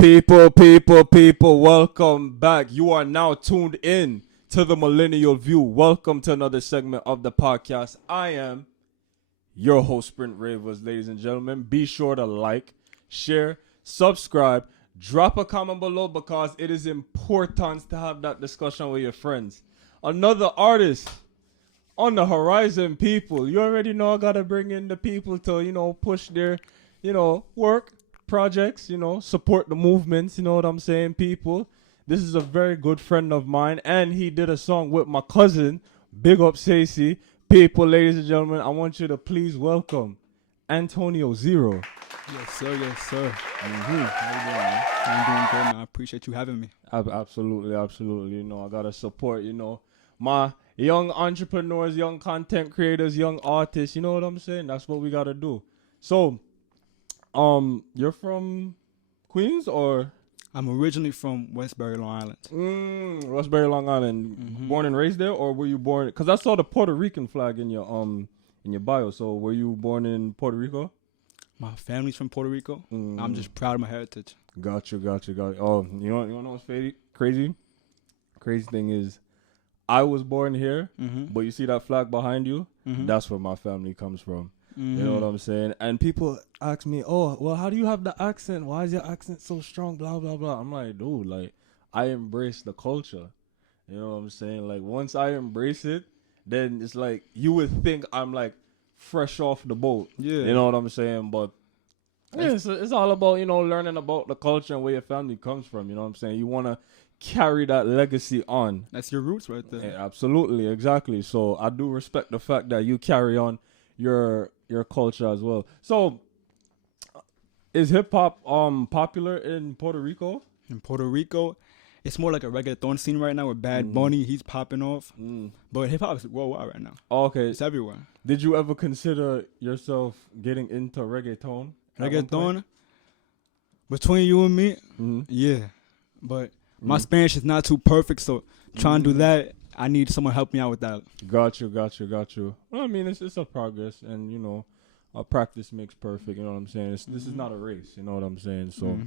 People, welcome back. You are now tuned in to the Millennial View. Welcome to another segment of the podcast. I am your host, Sprint Ravers, ladies and gentlemen. Be sure to like, share, subscribe, drop a comment below because it is important to have that discussion with your friends. Another artist on the horizon, people. You already know I gotta bring in the people to, push their, work. Projects, support the movements, you know what I'm saying, people. This is a very good friend of mine, and he did a song with my cousin, Big Up Stacey. People, ladies and gentlemen, I want you to please welcome Antonio Zero. Yes, sir. How you doing, man? I'm doing good, man. I appreciate you having me. Absolutely. I gotta support, my young entrepreneurs, young content creators, young artists, you know what I'm saying? That's what we gotta do. So, you're from Queens or? I'm originally from Westbury, Long Island. Westbury, Long Island. Mm-hmm. Born and raised there, or were you born? Because I saw the Puerto Rican flag in your bio. So were you born in Puerto Rico? My family's from Puerto Rico. I'm just proud of my heritage. Got you. Oh, you know what's crazy? Crazy thing is, I was born here, but you see that flag behind you? That's where my family comes from. You know what I'm saying? And people ask me, oh, well, how do you have the accent? Why is your accent so strong? Blah, blah, blah. I'm like, dude, I embrace the culture. You know what I'm saying? Once I embrace it, then it's like, you would think I'm, fresh off the boat. Yeah. You know what I'm saying? But yeah, it's all about, learning about the culture and where your family comes from. You know what I'm saying? You want to carry that legacy on. That's your roots right there. Yeah, absolutely, exactly. So I do respect the fact that you carry on your culture as well. So, is hip hop popular in Puerto Rico? In Puerto Rico, it's more like a reggaeton scene right now with Bad Bunny. He's popping off. But hip hop is worldwide right now. Okay, it's everywhere. Did you ever consider yourself getting into reggaeton? Reggaeton? Between you and me, yeah. But my Spanish is not too perfect, so trying to do that, I need someone to help me out with that. Got you. Well, I mean, it's a progress, and, practice makes perfect, you know what I'm saying? This is not a race, you know what I'm saying? So,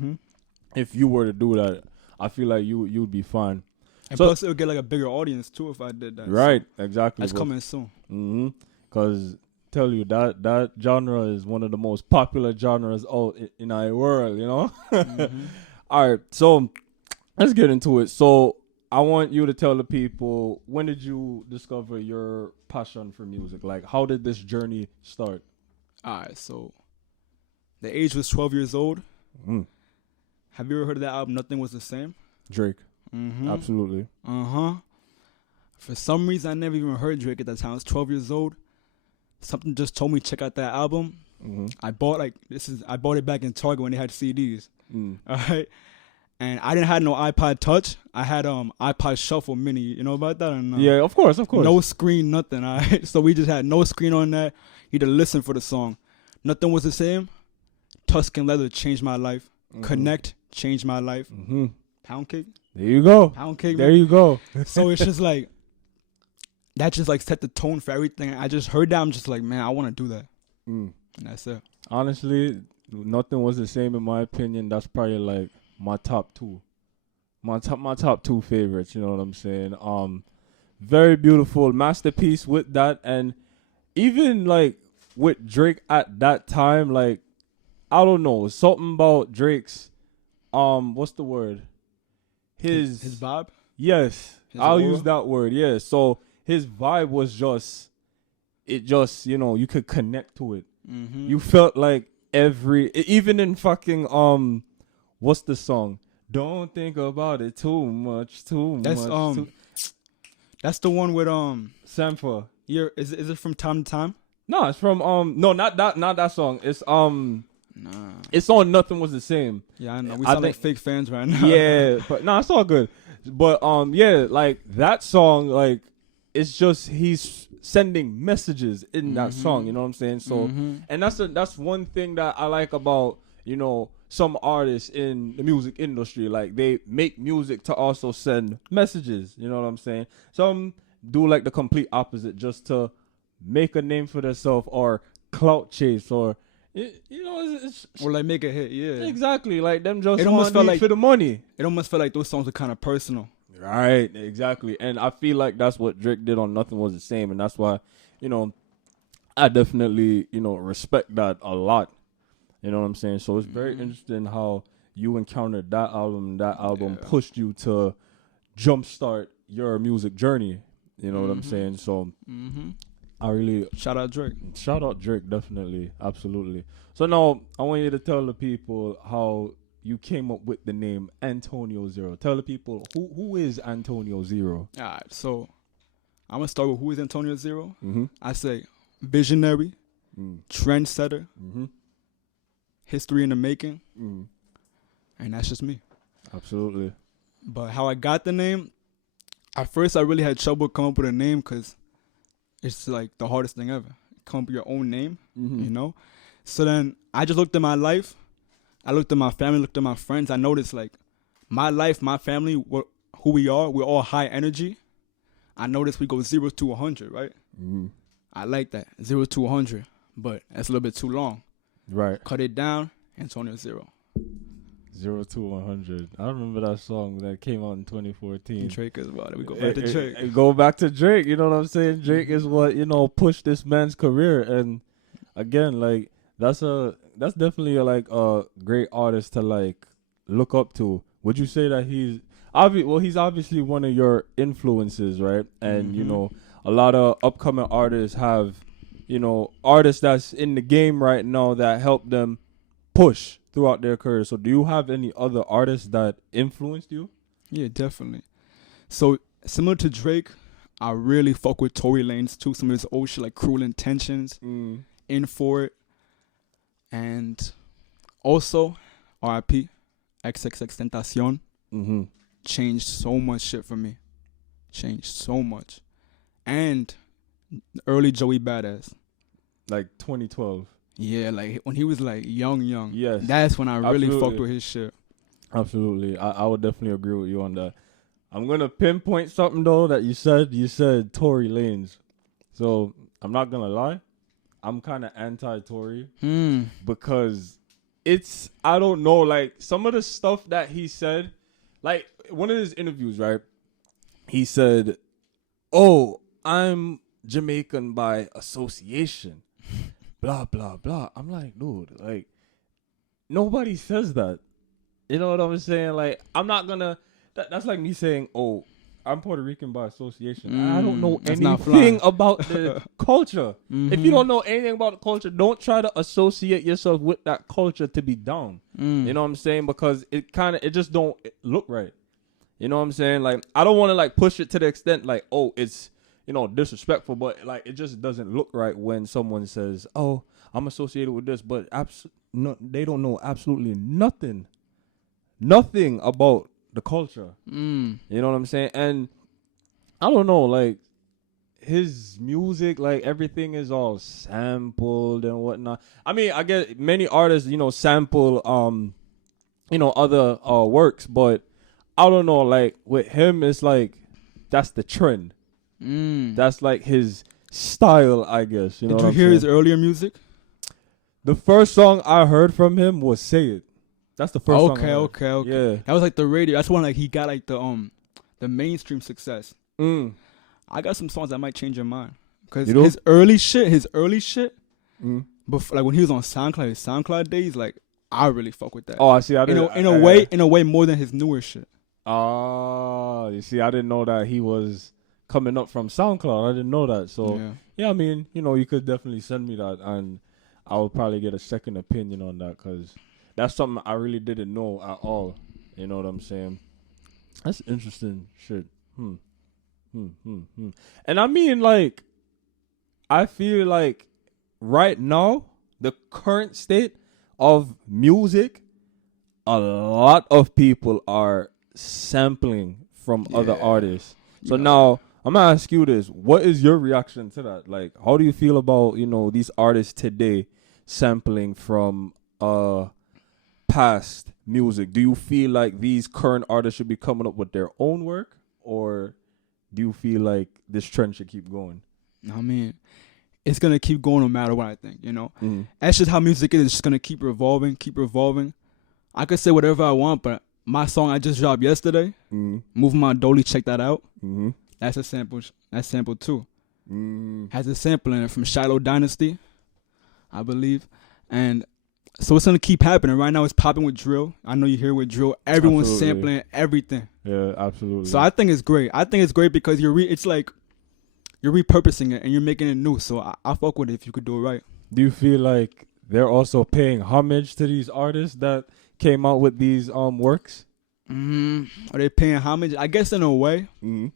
if you were to do that, I feel like you'd be fine. And plus, it would get, a bigger audience, too, if I did that. Right, so exactly. That's coming soon. Because, tell you, that genre is one of the most popular genres out in our world, you know? All right, so, let's get into it. So, I want you to tell the people, when did you discover your passion for music? How did this journey start? All right, so the age was 12 years old. Have you ever heard of that album, Nothing Was the Same? Drake. Absolutely. For some reason, I never even heard Drake at that time. I was 12 years old. Something just told me to check out that album. I bought it back in Target when they had CDs. All right. And I didn't have no iPod Touch. I had iPod Shuffle Mini. You know about that or no? Yeah, of course. No screen, nothing. All right. So we just had no screen on that. You had to listen for the song. Nothing Was the Same. Tuscan Leather changed my life. Connect changed my life. Pound Cake. There you go. Pound Cake. There you go. So it's just that just set the tone for everything. I just heard that. I'm just like, man, I want to do that. And that's it. Honestly, Nothing Was the Same in my opinion. That's probably my top two. My top two favorites, you know what I'm saying? Very beautiful masterpiece with that, and even with Drake at that time, I don't know, something about Drake's what's the word? His vibe? Yes. I'll use that word, yeah. So his vibe was you could connect to it. You felt even in fucking what's the song? Don't think about it too much. That's the one with Sampha. Is it from Time to Time? No, it's from no, not that song. It's it's on Nothing Was the Same. Yeah, I know. We sound like fake fans right now. Yeah, but it's all good. But that song, it's just he's sending messages in that song, you know what I'm saying? So and that's one thing that I like about, some artists in the music industry. They make music to also send messages, you know what I'm saying? Some do the complete opposite just to make a name for themselves or clout chase or it's or like make a hit. Yeah, exactly like them just It almost want felt like- for the money. it almost felt like those songs were kind of personal. Right, exactly. And I feel like that's what Drake did on Nothing Was the Same, and that's why, I definitely, respect that a lot. You know what I'm saying? So it's very interesting how you encountered that album, and that album pushed you to jumpstart your music journey. You know what I'm saying? So I really Shout out Drake. shout out Drake, definitely, absolutely. So now I want you to tell the people how you came up with the name Antonio Zero. Tell the people who is Antonio Zero. All right, so I'm gonna start with who is Antonio Zero. Mm-hmm. I say visionary, trendsetter, history in the making, and that's just me. Absolutely. But how I got the name, at first I really had trouble coming up with a name because it's like the hardest thing ever. Come up with your own name, you know? So then I just looked at my life. I looked at my family, looked at my friends. I noticed like my life, my family, who we are, we're all high energy. I noticed we go 0 to 100, right? I like that, 0 to 100, but that's a little bit too long. Right. Cut it down, Antonio Zero. 0 to 100. I remember that song that came out in 2014. Drake as well. We go back to Drake. Go back to Drake. You know what I'm saying? Drake is what pushed this man's career, and again, like that's definitely a great artist to like look up to. Would you say that he's obviously one of your influences, right? And a lot of upcoming artists have artists that's in the game right now that help them push throughout their career. So do you have any other artists that influenced you? Yeah, definitely. So similar to Drake, I really fuck with Tory Lanez too. Some of his old shit like Cruel Intentions, In For It, and also R.I.P. XXXTentacion. Changed so much shit for me. Changed so much. And early Joey Badass. Like 2012. Yeah, like when he was like young. Yes. That's when I really Absolutely. fucked with his shit. Absolutely. I would definitely agree with you on that. I'm going to pinpoint something, though, that you said. You said Tory Lanez. So I'm not going to lie. I'm kind of anti-Tory because I don't know, like some of the stuff that he said, like one of his interviews, right? He said, "Oh, I'm Jamaican by association." Blah, blah, blah. I'm like, dude, like, nobody says that. You know what I'm saying? Like, I'm not gonna, that's like me saying, oh, I'm Puerto Rican by association. I don't know anything about the culture. If you don't know anything about the culture, don't try to associate yourself with that culture to be down. You know what I'm saying? Because it just don't look right. You know what I'm saying? Like, I don't want to, like, push it to the extent, like, oh, it's, disrespectful, but like it just doesn't look right when someone says, "Oh, I'm associated with this," but they don't know absolutely nothing about the culture. You know what I'm saying? And I don't know, like his music, like everything is all sampled and whatnot. I mean, I get many artists, sample, other works, but I don't know, like with him, it's like that's the trend. That's like his style, I guess. Did you hear his earlier music? The first song I heard from him was "Say It." That's the first song. Okay. Yeah, that was like the radio. That's when like he got like the mainstream success. I got some songs that might change your mind because his early shit, before, like when he was on SoundCloud, his SoundCloud days, like I really fuck with that. Oh, I see. I didn't, in a way more than his newer shit. Oh, you see, I didn't know that he was coming up from SoundCloud. I didn't know that. So yeah, I mean, you could definitely send me that, and I would probably get a second opinion on that because that's something I really didn't know at all. You know what I'm saying? That's interesting shit. And I mean, like, I feel like right now, the current state of music, a lot of people are sampling from other artists. So now I'm gonna ask you this: what is your reaction to that? Like, how do you feel about these artists today sampling from past music? Do you feel like these current artists should be coming up with their own work, or do you feel like this trend should keep going? I mean, it's gonna keep going no matter what. I think, that's just how music is. It's just gonna keep revolving, keep revolving. I could say whatever I want, but my song I just dropped yesterday, Move My Dolly, check that out. That's a sample. That's sample too. Has a sample in it from Shiloh Dynasty, I believe, and so it's gonna keep happening. Right now, it's popping with drill. I know you hear with drill. Everyone's sampling everything. Yeah, absolutely. So I think it's great. I think it's great because it's like you're repurposing it and you're making it new. So I fuck with it if you could do it right. Do you feel like they're also paying homage to these artists that came out with these works? Are they paying homage? I guess in a way. I don't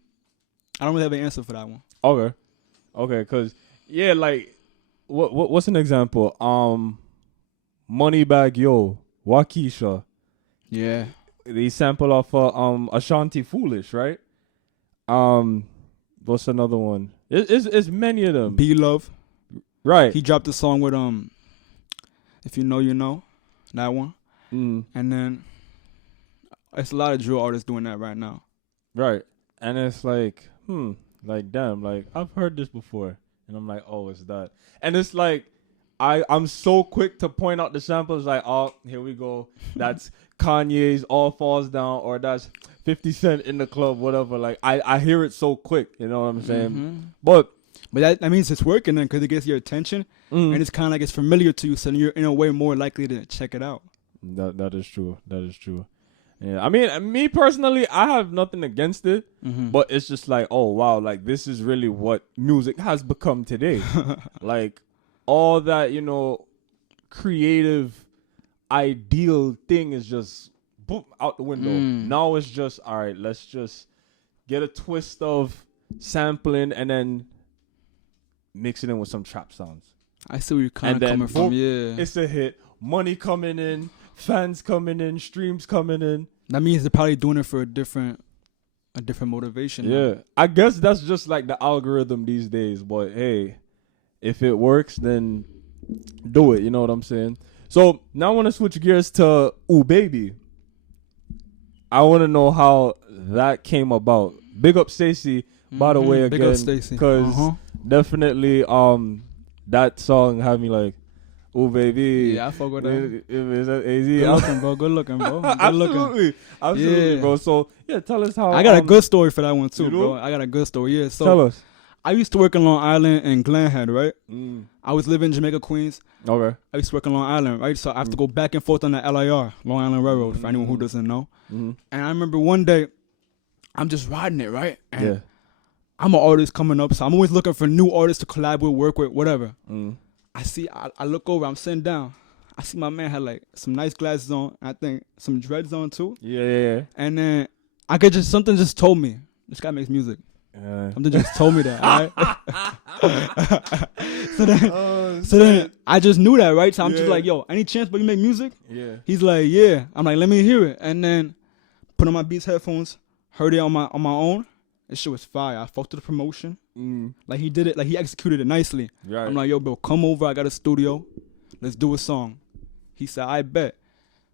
really have an answer for that one. Okay, cause yeah, like what's an example? Moneybagg Yo, Waukesha. Yeah. They sample off Ashanti Foolish, right? What's another one? It's many of them. B Love. Right. He dropped a song with If You Know You Know, that one. And then it's a lot of drill artists doing that right now. Right. And it's like, like damn, like I've heard this before. And I'm like, oh, it's that. And it's like I'm so quick to point out the samples, like, oh, here we go. That's Kanye's All Falls Down, or that's 50 Cent in the Club, whatever. Like I hear it so quick, you know what I'm saying? But that means it's working then, because it gets your attention, and it's kind of like it's familiar to you, so you're in a way more likely to check it out. That is true. That is true. Yeah, I mean, me personally, I have nothing against it, but it's just like, oh wow, like this is really what music has become today. Like all that, creative, ideal thing is just boom out the window. Now it's just, all right, let's just get a twist of sampling and then mix it in with some trap sounds. I see where you're kind of coming from. Yeah, it's a hit. Money coming in, fans coming in, streams coming in. That means they're probably doing it for a different motivation. Yeah, I guess that's just like the algorithm these days. But hey, if it works, then do it. You know what I'm saying? So now I want to switch gears to Ooh Baby. I want to know how that came about. Big up Stacey, by the way, again, because definitely that song had me like, ooh baby. Yeah, I fuck with that. Is that easy? Good looking, bro. Absolutely, bro. So yeah, tell us how. I got a good story for that one too, bro. I got a good story. Yeah, so tell us. I used to work in Long Island and Glenhead, right? I was living in Jamaica, Queens. Okay. I used to work in Long Island, right? So I have to go back and forth on the LIR, Long Island Railroad, for anyone who doesn't know. And I remember one day, I'm just riding it, right? And I'm an artist coming up, so I'm always looking for new artists to collab with, work with, whatever. I look over, I'm sitting down. I see my man had like some nice glasses on, I think some dreads on too. Yeah. And then something just told me, this guy makes music. Something just told me that, right? So then I just knew that, right? So I'm just like, yo, any chance but you make music? Yeah. He's like, yeah. I'm like, let me hear it. And then put on my Beats headphones, heard it on my own. This shit was fire. I fucked with the promotion. Like he did it, like he executed it nicely. Right. I'm like, yo, bro, come over. I got a studio. Let's do a song. He said, I bet.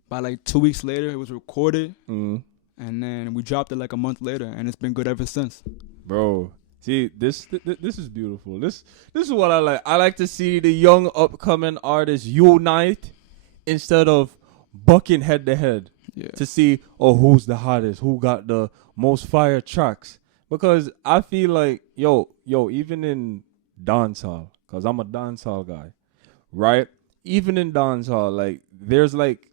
By like 2 weeks later, it was recorded. And then we dropped it like a month later, and it's been good ever since. Bro, see, this is beautiful. This is what I like. I like to see the young upcoming artists unite instead of bucking head to head to see, who's the hottest, who got the most fire tracks. Because I feel like, yo, even in dancehall, because I'm a dancehall guy, right? Even in dancehall, like, there's like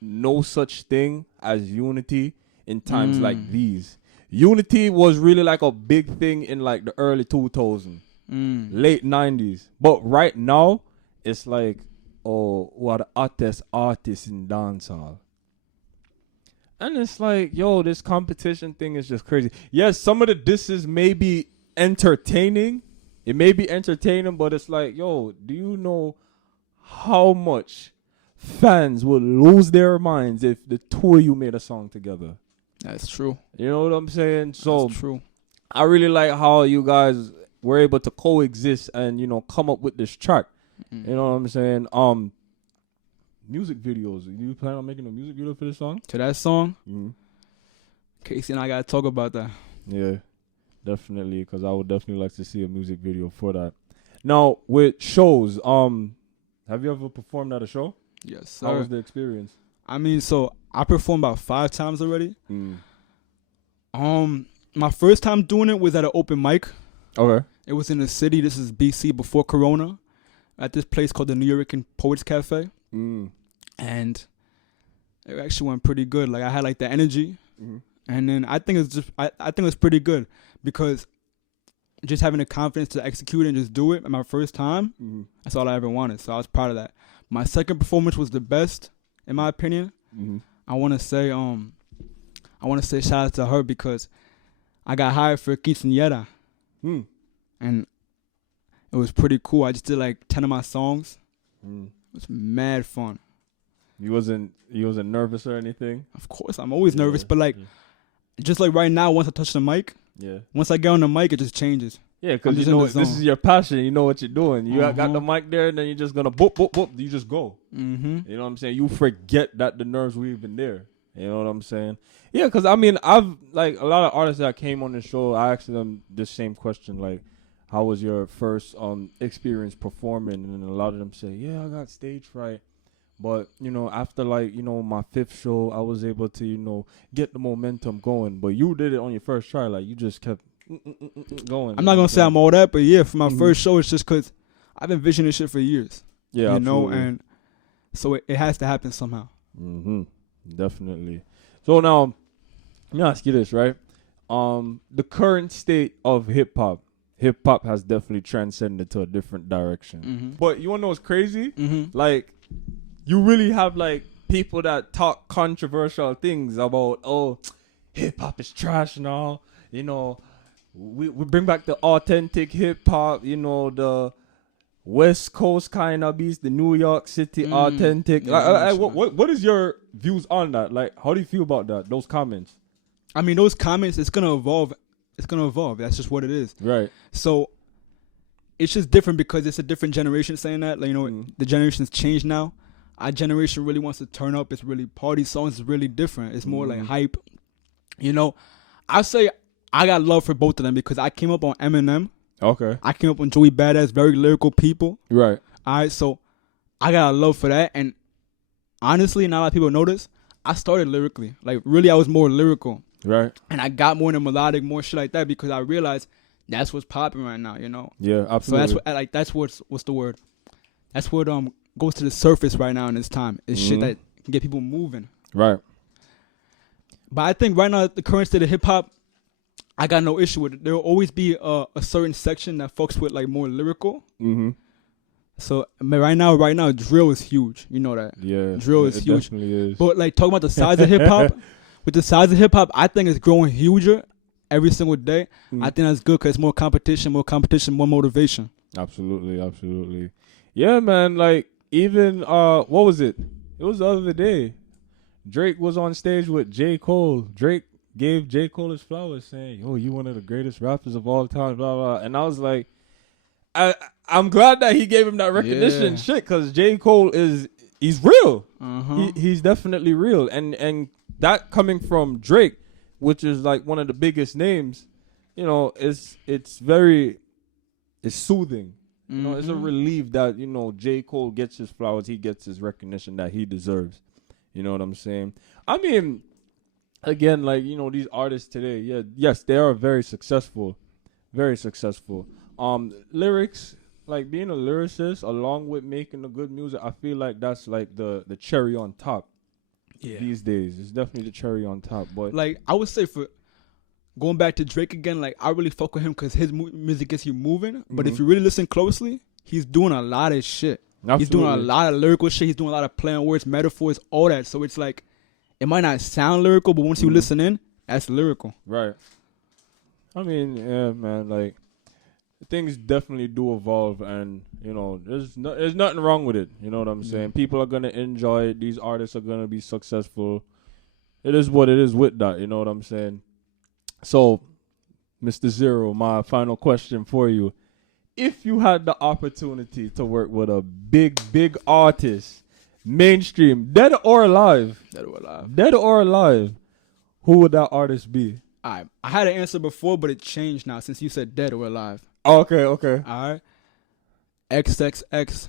no such thing as unity in times like these. Unity was really like a big thing in like the early 2000s, late 90s. But right now, it's like, who are the hottest artists in dancehall? And it's like, yo, this competition thing is just crazy. Yes, some of the disses may be entertaining. It may be entertaining, but it's like, yo, do you know how much fans will lose their minds if the two of you made a song together? That's true. You know what I'm saying? So that's true. I really like how you guys were able to coexist and, come up with this track. You know what I'm saying? Music videos. Do you plan on making a music video for this song? To that song? Casey and I gotta talk about that. Yeah, definitely, because I would definitely like to see a music video for that. Now with shows, have you ever performed at a show? Yes, sir. How was the experience? I mean, so I performed about 5 times already. My first time doing it was at an open mic. Okay. It was in the city. This is BC before Corona, at this place called the New York Poets Cafe, and it actually went pretty good. Like I had like the energy, and then I think it's just I think it was pretty good because just having the confidence to execute and just do it at my first time, that's all I ever wanted. So I was proud of that. My second performance was the best, in my opinion. I want to say shout out to her because I got hired for quinceañera, and it was pretty cool. I just did like 10 of my songs. It was mad fun. You wasn't nervous or anything? Of course, I'm always nervous, but like, just like right now, once I touch the mic, once I get on the mic, it just changes. Yeah, because you know this is your passion. You know what you're doing. You got the mic there, and then you're just gonna boop, boop, boop. You just go. You know what I'm saying? You forget that the nerves were even there. You know what I'm saying? Yeah, because I mean, I've like a lot of artists that came on the show. I asked them the same question, like, "How was your first experience performing?" And a lot of them say, "Yeah, I got stage fright." But, you know, after, like, you know, my 5th show, I was able to, you know, get the momentum going. But you did it on your first try. Like, you just kept going. I'm not going to say I'm all that, but, yeah, for my first show, it's just because I've envisioned this shit for years. Yeah, you know, and so it has to happen somehow. Definitely. So, now, let me ask you this, right? The current state of hip-hop has definitely transcended to a different direction. But you want to know what's crazy? Like, you really have like people that talk controversial things about, oh, hip hop is trash and all. You know, we bring back the authentic hip hop. You know, the West Coast kind of beats, the New York City authentic. Yeah, what is your views on that? Like, how do you feel about that? Those comments. I mean, those comments. It's gonna evolve. That's just what it is. Right. So it's just different because it's a different generation saying that. Like, you know, the generation's changed now. Our generation really wants to turn up. It's really party songs. It's really different. It's more like hype. You know, I say I got love for both of them because I came up on Eminem. Okay. I came up on Joey Badass, very lyrical people. Right. All right, so I got a love for that. And honestly, not a lot of people notice, I started lyrically. Like, really, I was more lyrical. Right. And I got more into melodic, more shit like that because I realized that's what's popping right now, you know? Yeah, absolutely. So that's what's the word? That's what goes to the surface right now in this time. It's shit that can get people moving. Right. But I think right now, the current state of hip-hop, I got no issue with it. There will always be a certain section that fucks with, like, more lyrical. So, I mean, right now, drill is huge. You know that. Yeah. Drill is huge. It definitely is. But, like, talking about the size of hip-hop, with the size of hip-hop, I think it's growing huger every single day. I think that's good because more competition, more motivation. Absolutely. Yeah, man, like, even, what was it? It was the other day. Drake was on stage with J. Cole. Drake gave J. Cole his flowers saying, yo, you one of the greatest rappers of all time, blah, blah. And I was like, I'm glad that he gave him that recognition, shit, because J. Cole he's real. He's definitely real. And that coming from Drake, which is like one of the biggest names, you know, it's soothing. You know, it's a relief that, you know, J. Cole gets his flowers, he gets his recognition that he deserves. You know what I'm saying? I mean, again, like, you know, these artists today, yes, they are very successful. Very successful. Lyrics, like being a lyricist along with making the good music, I feel like that's like the cherry on top these days. It's definitely the cherry on top. But like, I would say for going back to Drake again, like, I really fuck with him because his music gets you moving. But if you really listen closely, he's doing a lot of shit. Absolutely. He's doing a lot of lyrical shit. He's doing a lot of play on words, metaphors, all that. So it's like, it might not sound lyrical, but once you listen in, that's lyrical. Right. I mean, yeah, man, like, things definitely do evolve, and, you know, there's nothing wrong with it. You know what I'm saying? People are going to enjoy it. These artists are going to be successful. It is what it is with that. You know what I'm saying? So, Mr. Zero, my final question for you. If you had the opportunity to work with a big artist, mainstream, dead or alive, who would that artist be? I had an answer before, but it changed now since you said dead or alive. Oh, okay. All right. XXX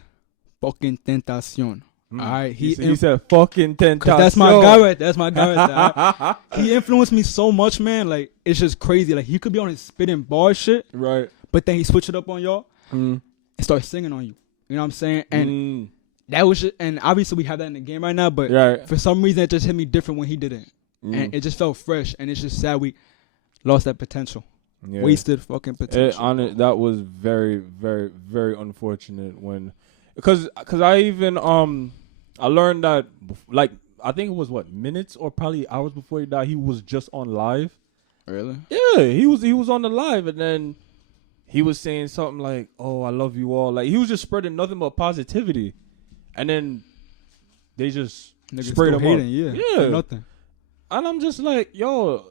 fucking Tentacion. All right, he said fucking Tentacion. That's my guy right there. That's my guy right there. He influenced me so much, man. Like, it's just crazy. Like, he could be on his spitting bar shit, right? But then he switch it up on y'all and start singing on you. You know what I'm saying? And that was just, and obviously we have that in the game right now, but for some reason it just hit me different when he did it. And it just felt fresh, and it's just sad we lost that potential. Yeah. Wasted fucking potential. That was very, very, very unfortunate when, because I even I learned that, like, I think it was minutes or probably hours before he died, he was just on live. Really? Yeah, he was on the live, and then he was saying something like, "Oh, I love you all." Like, he was just spreading nothing but positivity, and then they just sprayed him up. Yeah, nothing. And I'm just like, yo,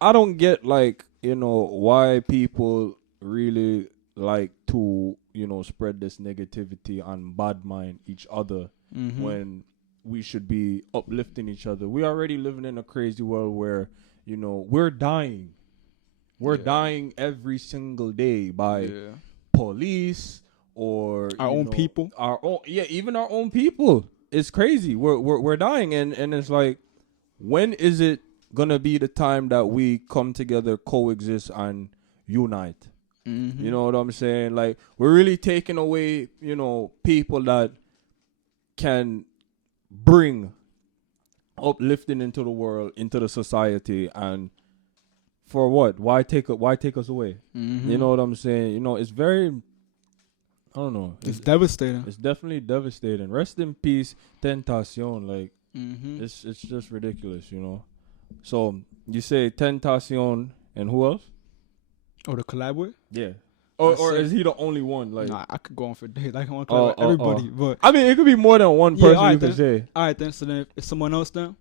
I don't get, like, why people really like to, spread this negativity and bad mind each other when we should be uplifting each other. We already living in a crazy world where, we're dying. We're dying every single day by police or our own people. Even our own people. It's crazy. We're dying, and it's like, when is it gonna be the time that we come together, coexist, and unite? You know what I'm saying? Like, we're really taking away, people that can bring uplifting into the world, into the society, and for what? Why take us away? You know what I'm saying? It's very, I don't know. It's devastating. It's definitely devastating. Rest in peace, Tentacion. Like, it's just ridiculous, So you say Tentacion and who else? Oh, the collab with? Yeah. Or is he the only one? Like, nah, I could go on for days. I can want to collab with everybody. But I mean, it could be more than one person you could say. All right, then. So then, if someone else then?